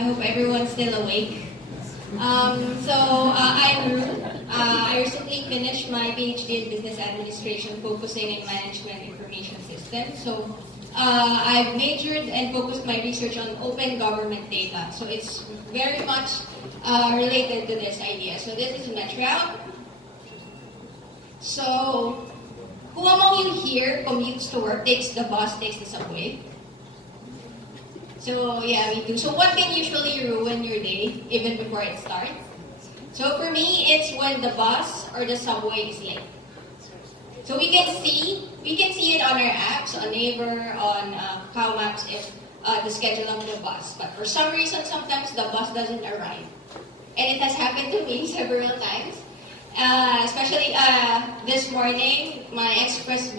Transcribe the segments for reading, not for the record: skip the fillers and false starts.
I hope everyone's still awake. I'm Ru. I recently finished my PhD in Business Administration, focusing in Management Information Systems. I've majored and focused my research on open government data. So it's very much related to this idea. So this is METROute. So who among you here commutes to work, takes the bus, takes the subway? So yeah, we do. So what can usually ruin your day even before it starts? So for me, it's when the bus or the subway is late. So we can see it on our apps, on Neighbor, on Cow Maps, if the schedule of the bus. But for some reason, sometimes the bus doesn't arrive, and it has happened to me several times. Especially this morning, my express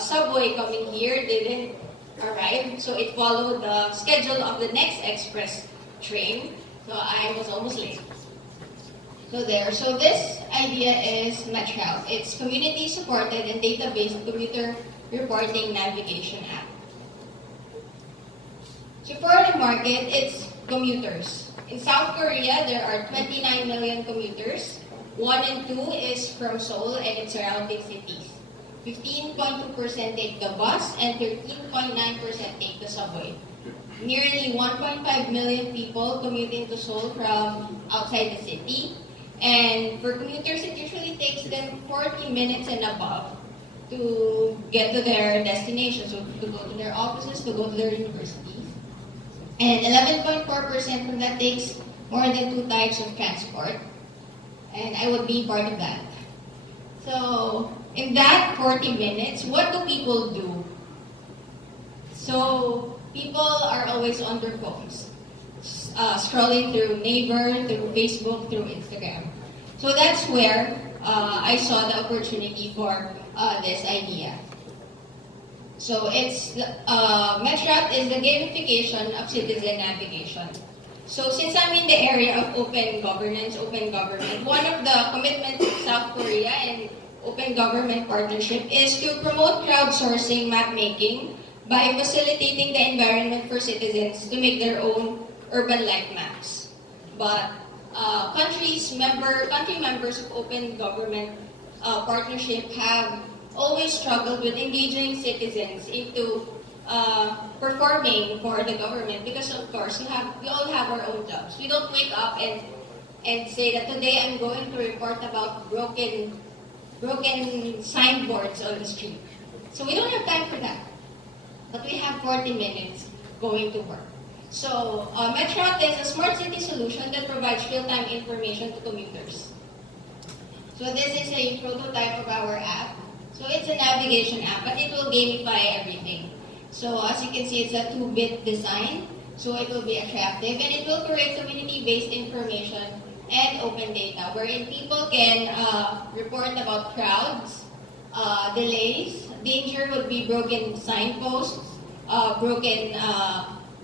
subway coming here didn't arrive, so it followed the schedule of the next express train. So I was almost late. So this idea is METROute. It's community-supported and data-based commuter reporting navigation app. So for the market, it's commuters. In South Korea, there are 29 million commuters. 1 in 2 is from Seoul and its surrounding cities. 15.2% take the bus and 13.9% take the subway. Nearly 1.5 million people commuting to Seoul from outside the city. And for commuters, it usually takes them 40 minutes and above to get to their destination, so to go to their offices, to go to their universities. And 11.4% from that takes more than 2 types of transport. And I would be part of that. So in that 40 minutes, what do people do? So people are always on their phones, scrolling through Neighbor, through Facebook, through Instagram. So that's where I saw the opportunity for this idea. So it's METROute is the gamification of citizen navigation. So since I'm in the area of open governance, open government, one of the commitments of South Korea and open government partnership is to promote crowdsourcing map making by facilitating the environment for citizens to make their own urban life maps. But country members of open government partnership have always struggled with engaging citizens into performing for the government, because of course we all have our own jobs. We don't wake up and say that today I'm going to report about broken signboards on the street. So we don't have time for that. But we have 40 minutes going to work. So METROute is a smart city solution that provides real-time information to commuters. So this is a prototype of our app. So it's a navigation app, but it will gamify everything. So as you can see, it's a 2-bit design. So it will be attractive, and it will create community-based information and open data, wherein people can report about crowds, delays. Danger would be broken signposts, broken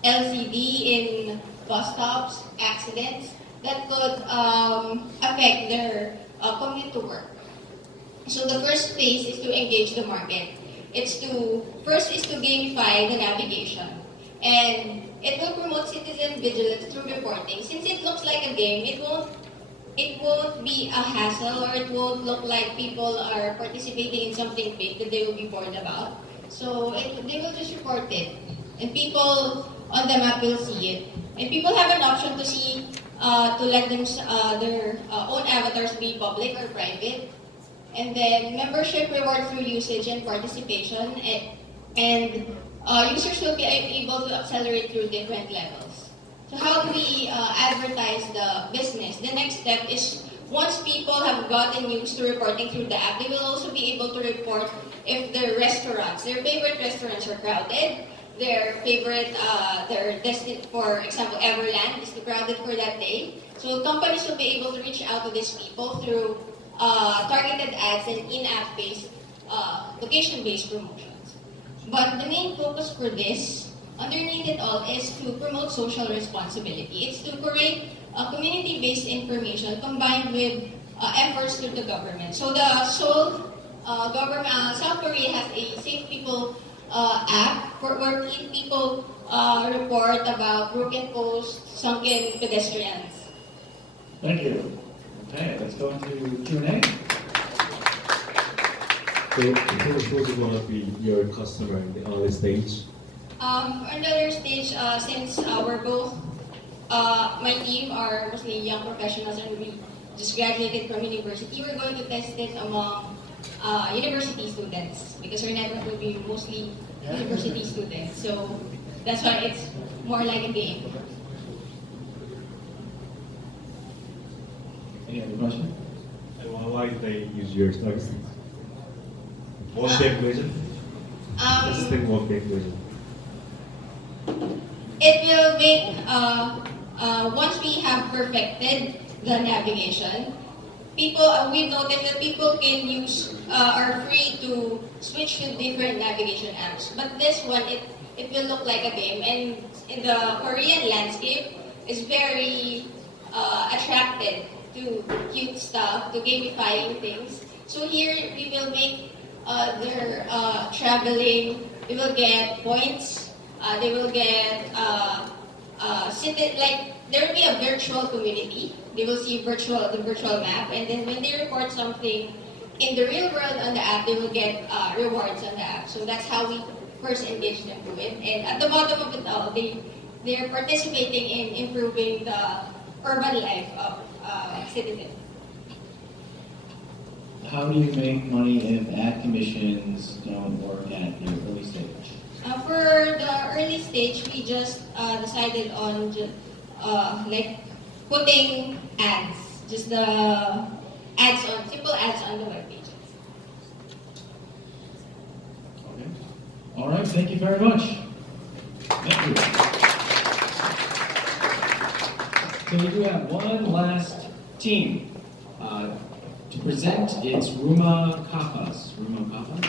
LCD in bus stops, accidents that could affect their commute to work. So the first phase is to engage the market. First is to gamify the navigation, and it will promote citizen vigilance through reporting. Since it looks like a game, it won't be a hassle, or it won't look like people are participating in something big that they will be bored about. So they will just report it, and people on the map will see it. And people have an option to see, to let their own avatars be public or private. And then membership reward through usage and participation, and users will be able to accelerate through different levels. So how do we advertise the business? The next step is, once people have gotten used to reporting through the app, they will also be able to report if their favorite restaurants are crowded, their favorite, for example, Everland is crowded for that day. So companies will be able to reach out to these people through targeted ads and in-app based, location-based promotions. But the main focus for this, underneath it all, is to promote social responsibility. It's to create community-based information combined with efforts through the government. So the Seoul government, South Korea has a Safe People app where people report about broken posts, sunken pedestrians. Thank you. Okay, let's go into Q&A. So who's going to be your customer in the early stage? On the early stage, since we're both, my team are mostly young professionals and we just graduated from university, we're going to test it among university students because our network will be mostly university students. So that's why it's more like a game. Any other question? And why do they use your service? What's the equation? What's the work equation? It will make, once we have perfected the navigation, we've noticed that people can are free to switch to different navigation apps. But this one, it will look like a game. And in the Korean landscape, is very attracted to cute stuff, to gamifying things. So here, we will make their traveling, they will get points, they will get there will be a virtual community. They will see the virtual map, and then when they report something in the real world on the app, they will get rewards on the app. So that's how we first engage them to it. And at the bottom of it all, they're participating in improving the urban life of citizens. How do you make money if ad commissions don't work at the early stage? For the early stage, we just decided on like putting ads, just the simple ads on the web pages. Okay. All right, thank you very much. Thank you. So we do have one last team to present. It's Rumah Kapas. Rumah Kapas?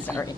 Sorry.